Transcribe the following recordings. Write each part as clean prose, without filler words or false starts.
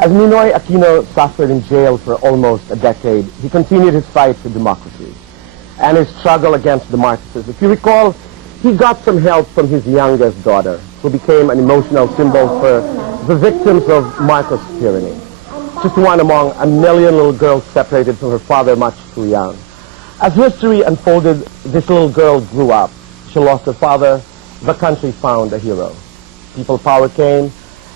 As Ninoy Aquino suffered in jail for almost a decade, he continued his fight for democracy and his struggle against the Marxists. If you recall, he got some help from his youngest daughter, who became an emotional symbol for the victims of Marcos tyranny. Just one among a million little girls separated from her father much too young. As history unfolded, this little girl grew up. She lost her father. The country found a hero. People power came,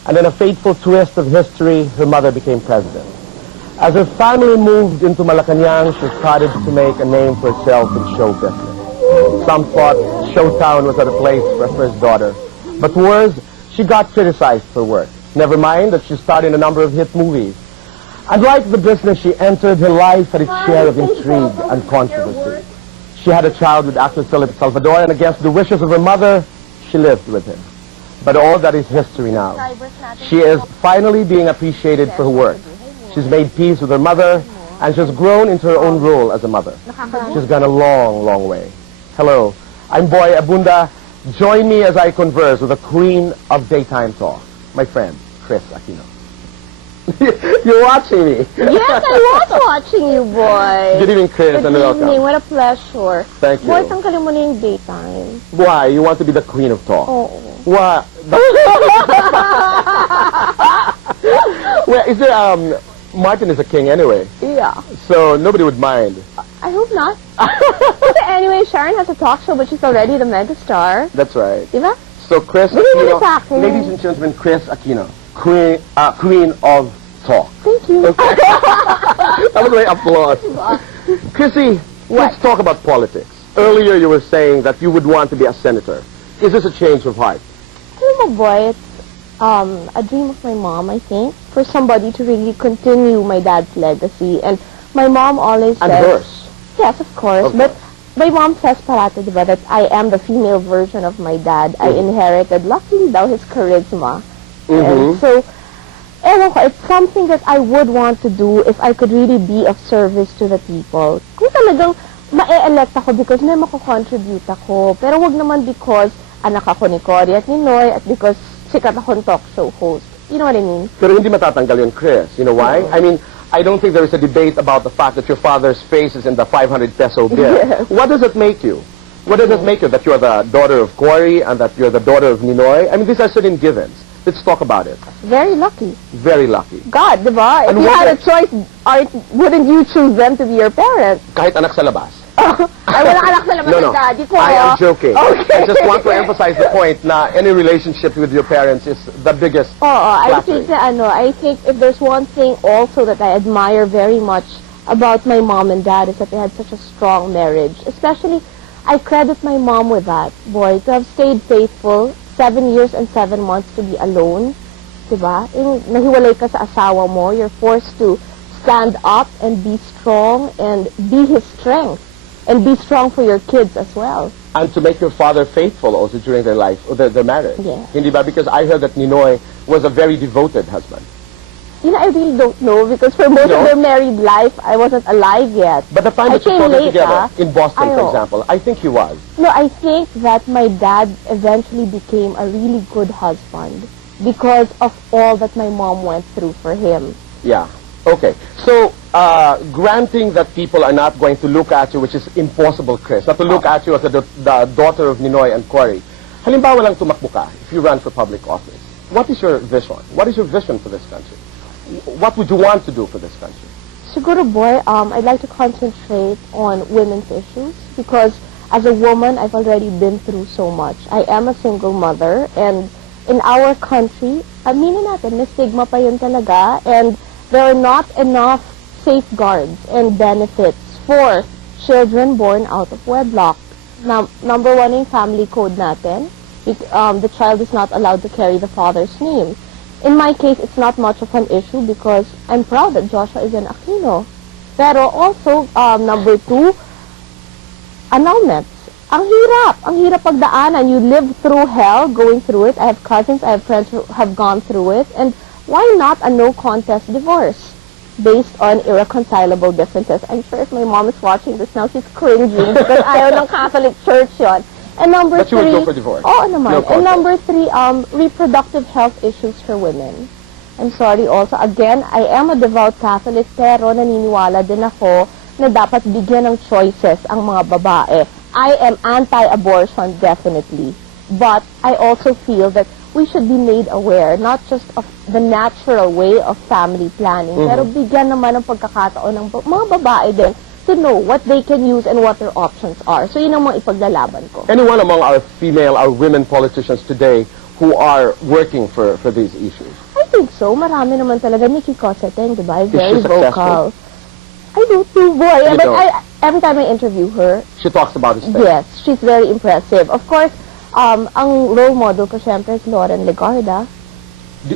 and in a fateful twist of history, her mother became president. As her family moved into Malacanang, she started to make a name for herself in show business. Some thought Showtown was at a place for a first daughter. But worse, she got criticized for work. Never mind that she starred in a number of hit movies. Unlike the business she entered, her life had its share of intrigue and controversy. She had a child with actor Philip Salvador, and against the wishes of her mother, she lived with him. But all that is history now. She is finally being appreciated for her work. She's made peace with her mother, and she's grown into her own role as a mother. She's gone a long, long way. Hello, I'm Boy Abunda. Join me as I converse with the queen of daytime talk, my friend, Chris Aquino. You're watching me. Yes, I was watching you, boy. Good evening, Chris, Good and welcome. evening. What a pleasure. Thank you. Boy, tanggalin mo na yung daytime. Why? You want to be the queen of talk? Oo. What? Well, is there, Martin is a king anyway, Yeah. so nobody would mind. I hope not. But anyway, Sharon has a talk show, but she's already the megastar. That's right. Diba? So Chris Good evening, Aquino, sa akin. ladies and gentlemen, Chris Aquino, queen of talk. Thank you. Okay. That was my applause. Chrissy, let's talk about politics. Earlier you were saying that you would want to be a senator. Is this a change of heart? Alam mo, boy, it's a dream of my mom, I think, for somebody to really continue my dad's legacy. And my mom always And says... hers. Yes, of course. Okay. But my mom says parati, diba, that I am the female version of my dad. I inherited, luckily daw, his charisma. And so, ewan ko, it's something that I would want to do if I could really be of service to the people. Kung talagang ma-elect ako because may mako-contribute ako. Pero wag naman because anak ako ni Cory at ni Noy at because sikat akong talk show host. You know what I mean? Pero hindi matatanggal yun, Chris. You know why? I mean, I don't think there is a debate about the fact that your father's face is in the 500 peso bill. Yes. What does it make you? What does it make you that you are the daughter of Cory and that you're the daughter of Ninoy? I mean, these are certain givens. Let's talk about it. Very lucky. Very lucky. God, diba? If And you what had a choice, wouldn't you choose them to be your parents? Kahit anak sa labas. Ay, wala anak na naman No. ng daddy ko. I am joking. Okay. I just want to emphasize the point na any relationship with your parents is the biggest I flattery. think I think if there's one thing also that I admire very much about my mom and dad is that they had such a strong marriage. Especially, I credit my mom with that. Boy, to have stayed faithful, 7 years and 7 months to be alone, diba? Yung nahiwalay ka sa asawa mo, you're forced to stand up and be strong and be his strength. And be strong for your kids as well. And to make your father faithful also during their life, or their marriage. Yeah. Hindi ba? Because I heard that Ninoy was a very devoted husband. You know, I really don't know because for most No? of their married life, I wasn't alive yet. But the time I that you came saw them late, together in Boston, for Ayo. example, I think he was. No, I think that my dad eventually became a really good husband because of all that my mom went through for him. Yeah. Okay. So, granting that people are not going to look at you, which is impossible, Chris, not to look at you as the daughter of Ninoy and Cory, halimbawa lang tumakbo ka if you run for public office. What is your vision? What is your vision for this country? What would you want to do for this country? Siguro, boy, I'd like to concentrate on women's issues because as a woman, I've already been through so much. I am a single mother, and in our country, aminin natin, may stigma pa yun talaga, and there are not enough safeguards and benefits for children born out of wedlock. Now, number one in family code natin, the child is not allowed to carry the father's name. In my case, it's not much of an issue because I'm proud that Joshua is an Aquino. Pero also, number two, annulments. Ang hirap pagdaanan. You live through hell going through it. I have cousins, I have friends who have gone through it. And why not a no-contest divorce based on irreconcilable differences? I'm sure if my mom is watching this now, she's cringing because ayaw ng Catholic Church yun. And number But three... you would go for divorce? Oo naman. No And contest. number three, reproductive health issues for women. I'm sorry also. Again, I am a devout Catholic, pero naniniwala din ako na dapat bigyan ng choices ang mga babae. I am anti-abortion, definitely. But I also feel that we should be made aware, not just of the natural way of family planning, pero bigyan naman ng pagkakataon ng mga babae din to know what they can use and what their options are. So yun ang mga ipaglalaban ko. Anyone among our women politicians today who are working for these issues? I think so. Marami naman talaga. Nikki Cosseteng, di ba? Very she successful? vocal. I don't know, boy. You But don't? every time I interview her, She talks about his faith. yes, she's very impressive. Of course, ang role model ko syempre is Lauren Legarda.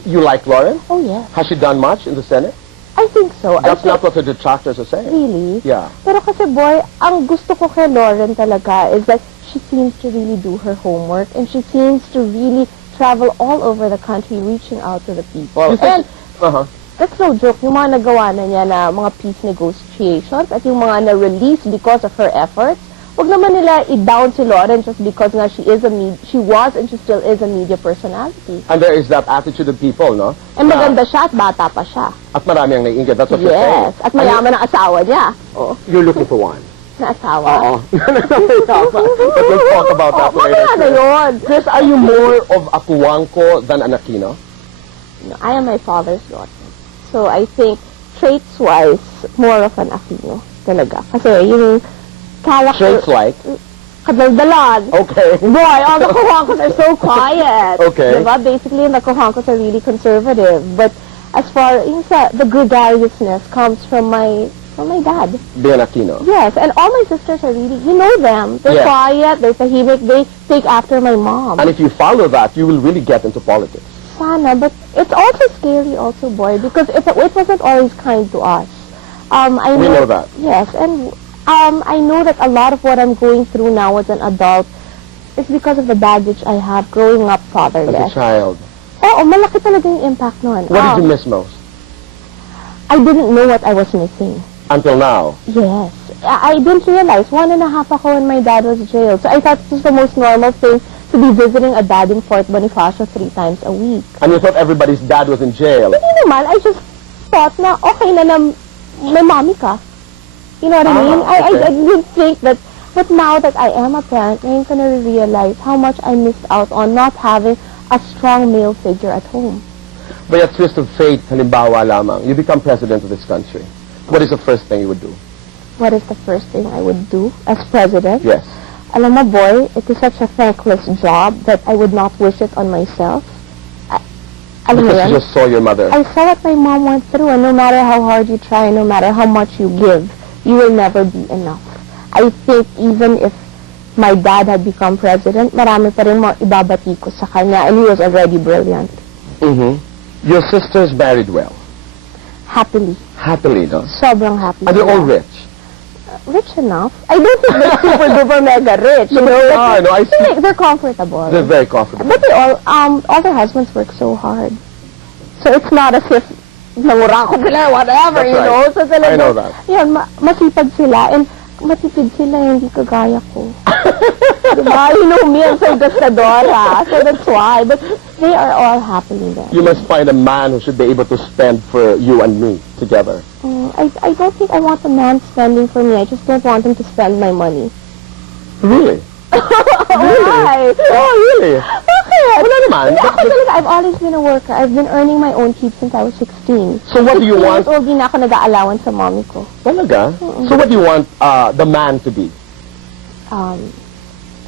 You like Lauren? Oh, yes. Has she done much in the Senate? I think so. That's I not think, what the detractors are saying. really? Yeah. Pero kasi, boy, ang gusto ko kay Lauren talaga is that she seems to really do her homework and she seems to really travel all over the country reaching out to the people. You think- And that's no joke. Yung mga nagawa na niya na mga peace negotiations at yung mga na-release because of her efforts, wag naman nila i-down si Lauren just because nga she was and she still is a media personality. And there is that attitude of people, no? And maganda siya at bata pa siya. At marami ang naiinggit. That's what you're saying. Yes. At mayaman ang asawa niya. Oh, You're looking for one. na asawa. But we'll talk about that later. Mamaya na yun. Chris, are you more of a Cuangco than an Aquino? No, I am my father's daughter. So I think traits-wise, more of an Aquino talaga. Kasi yung character... Traits like? Kadaldalan. Okay. Boy, all the Cojuangcos are so quiet. Okay. Diba? Basically, the Cojuangcos are really conservative. But as far as the gregariousness comes from my dad. Being Aquino. Yes, and all my sisters are really, you know them. They're Yes. quiet, they're tahimik, they take after my mom. And if you follow that, you will really get into politics. Sana, but it's also scary also, boy, because it wasn't always kind to us. I We know that. Yes, and I know that a lot of what I'm going through now as an adult is because of the baggage I have growing up As fatherless. a child. Oo, malaki talaga yung impact nun. What did you miss most? I didn't know what I was missing. Until now. Yes. I didn't realize. 1.5 ako when my dad was jailed. So I thought it was the most normal thing to be visiting a dad in Fort Bonifacio 3 times a week. And you thought everybody's dad was in jail. Hindi naman. I just thought na okay na may mommy ka. You know what I mean? I didn't think that. But now that I am a parent, I'm gonna realize how much I missed out on not having a strong male figure at home. By a twist of fate, halimbawa lamang, you become president of this country. What is the first thing you would do? What is the first thing I would do as president? Yes. Alam mo, boy, it is such a thankless job that I would not wish it on myself. Alam mo Because yan? you just saw your mother. I saw what my mom went through, and no matter how hard you try, no matter how much you give, you will never be enough. I think even if my dad had become president, marami pa rin mga ibabati ko sa kanya, and he was already brilliant. Your sisters married well. Happily. Happily, no? Sobrang happy. And they're all sila. rich. Rich enough. I don't think they're super duper mega rich. You know, they are, no, I see. They're comfortable. They're very confident. But they all their husbands work so hard. So it's not as if nangurako sila, whatever, That's you right. know. So talaga, I know that. Yan, masipag sila. And matipid sila, hindi kagaya ko. Diba? You know me, I'm so gastadora. So that's why. But they are all happily there. You must find a man who should be able to spend for you and me together. I don't think I want a man spending for me. I just don't want him to spend my money. Really? Why? Oh, really? Bakit? Wala naman. Hindi, ako talaga, I've always been a worker. I've been earning my own keep since I was 16. So what do you 16 want? years old, di na ako nag-aalawan sa mommy ko. Talaga? So what do you want the man to be?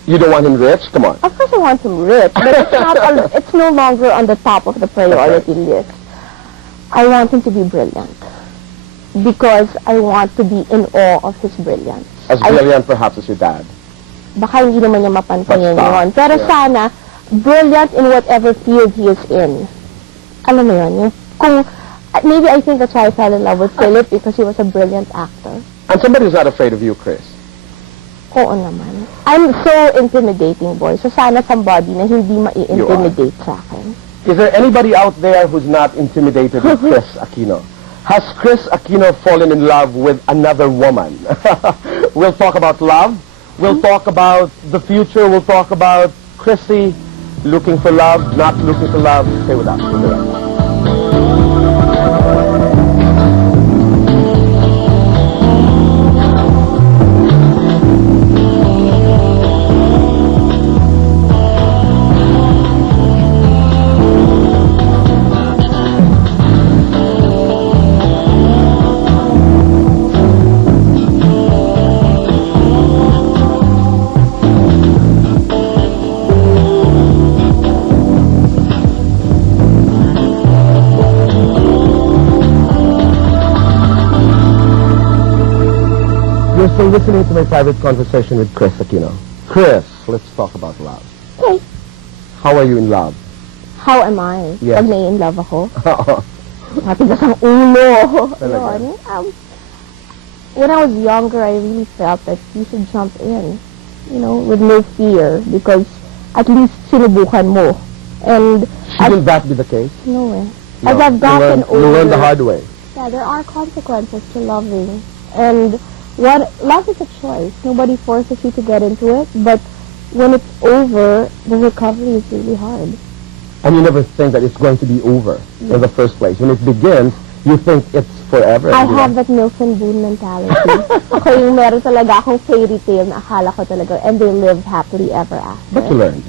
You don't want him rich? Come on. Of course I want him rich, but it's no longer on the top of the priority list. I want him to be brilliant. Because I want to be in awe of his brilliance. As brilliant perhaps as your dad. Baka hindi naman niya mapantayin Basta. yun. Pero Yeah. sana, brilliant in whatever field he is in. Alam mo yun, maybe I think that's why I fell in love with Philip, because he was a brilliant actor. And somebody who's not afraid of you, Chris. Oo naman. I'm so intimidating, boy. So sana somebody na hindi ma-intimidate sa akin. Is there anybody out there who's not intimidated with Chris Aquino? Has Chris Aquino fallen in love with another woman? We'll talk about love. We'll talk about the future. We'll talk about Chrissy looking for love, not looking for love. Stay with us. We'll be right back. So listening to my private conversation with Chris Aquino. Chris, let's talk about love. Okay. How are you in love? How am I? Yes. Pag in love ako. Matigas ang ulo. Talaga? Yun. When I was younger, I really felt that you should jump in, with no fear, because at least sinubukan mo. And Shouldn't that be the case? no way. No. As I've gotten older, You learn the hard way. yeah, there are consequences to loving. And love is a choice. Nobody forces you to get into it, but when it's over, the recovery is really hard. And you never think that it's going to be over in the first place. When it begins, you think it's forever. I di ba? have that Milton Boone mentality. Ako yung meron talaga akong fairy tale na akala ko talaga, and they lived happily ever after. But you learned.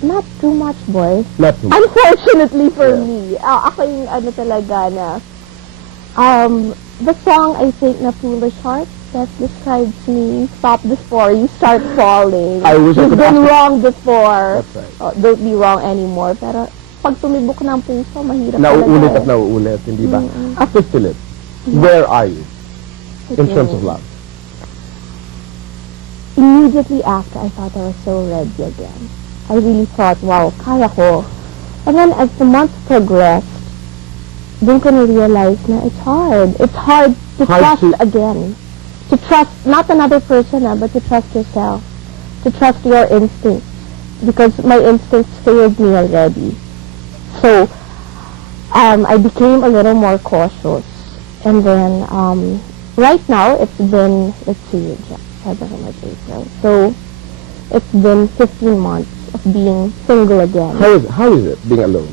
Not too much, boy. Not too much. Unfortunately for Yeah. me. Ako yung talaga na, the song, I think, na Foolish Heart, that describes me. Stop before you start falling. I wish I You've could been ask- wrong before. That's right. Don't be wrong anymore. Pero pag tumibok ng puso, mahirap Nauulit talaga. at nauulit, hindi ba? After Philip, where are you in terms of love? Immediately after, I thought I was so ready again. I really thought, wow, kaya ko. And then as the months progressed, dun ko na-realize na it's hard. It's hard to Hard trust to- again. To trust not another person, but to trust yourself. To trust your instincts. Because my instincts failed me already. So, I became a little more cautious. And then, right now, it's been, let's see, February, March, April. So, it's been 15 months of being single again. How is it being alone?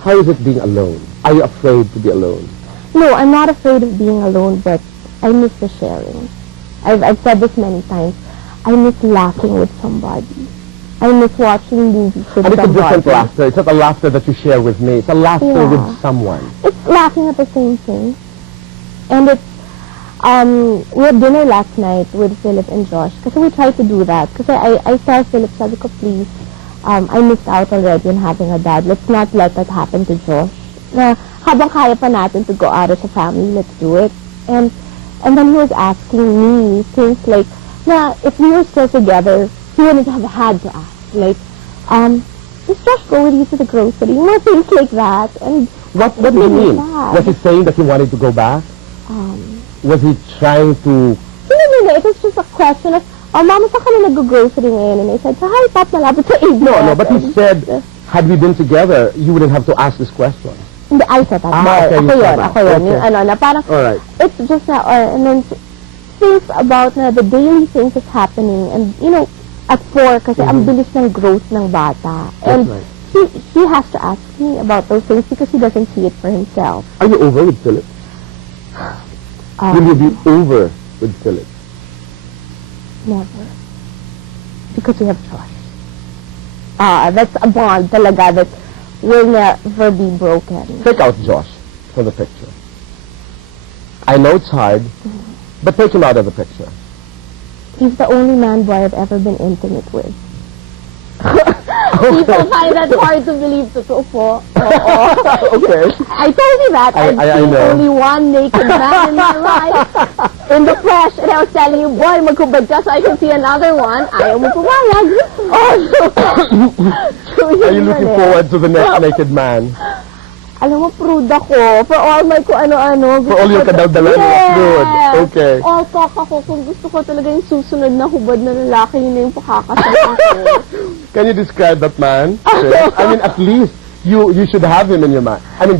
How is it being alone? Are you afraid to be alone? No, I'm not afraid of being alone, but I miss the sharing. I've said this many times. I miss laughing with somebody. I miss watching movies with And it's a somebody. different laughter. It's not a laughter that you share with me. It's a laughter Yeah. with someone. It's laughing at the same thing. And it's, we had dinner last night with Philip and Josh. Kasi we tried to do that. Kasi I tell Philip, sabi ko, please, I missed out already on having a dad. Let's not let that happen to Josh. Na habang kaya pa natin to go out as a family, let's do it. And then he was asking me things like, na if we were still together, he wouldn't have had to ask. Like, does Josh go with you to the grocery? You know, things like that. And What do you made me mean? sad. Was he saying that he wanted to go back? Was he trying to... No. It was just a question of, Mama, saan ka na nag-grocery ngayon? And I said, sa High Top, malapit sa Igbo. No, but he said, had we been together, you wouldn't have to ask this question. Hindi, I said that. Okay, you said that. Ako yun. Okay. Yung na parang, All right. it's just na, and then things about na the daily things that's happening, and, at 4, kasi ang bilis ng growth ng bata. And right. he has to ask me about those things because he doesn't see it for himself. Are you over with Philip? Will you be over with Philip? Never. Because we have trust. That's a bond talaga that will never be broken. Take out Josh from the picture. I know it's hard, but take him out of the picture. He's the only man boy I've ever been intimate with. People find that hard to believe. Totoo po. Oo. Okay. I told you that. I've I seen know. only one naked man in my life. In the flesh. And I was telling you, boy, magkubad ka so I can see another one. Ayaw mo pumayag. Oh, so Are you looking forward to the next naked man? Alam mo, prude ako. For all my kung ano-ano. For all your kadaldalan, that's good. Okay. All talk ako. Kung gusto ko talaga yung susunod na hubad na lalaki, yun na yung pakakasama ko. Can you describe that man? Chris? I mean, at least you should have him in your mind. I mean,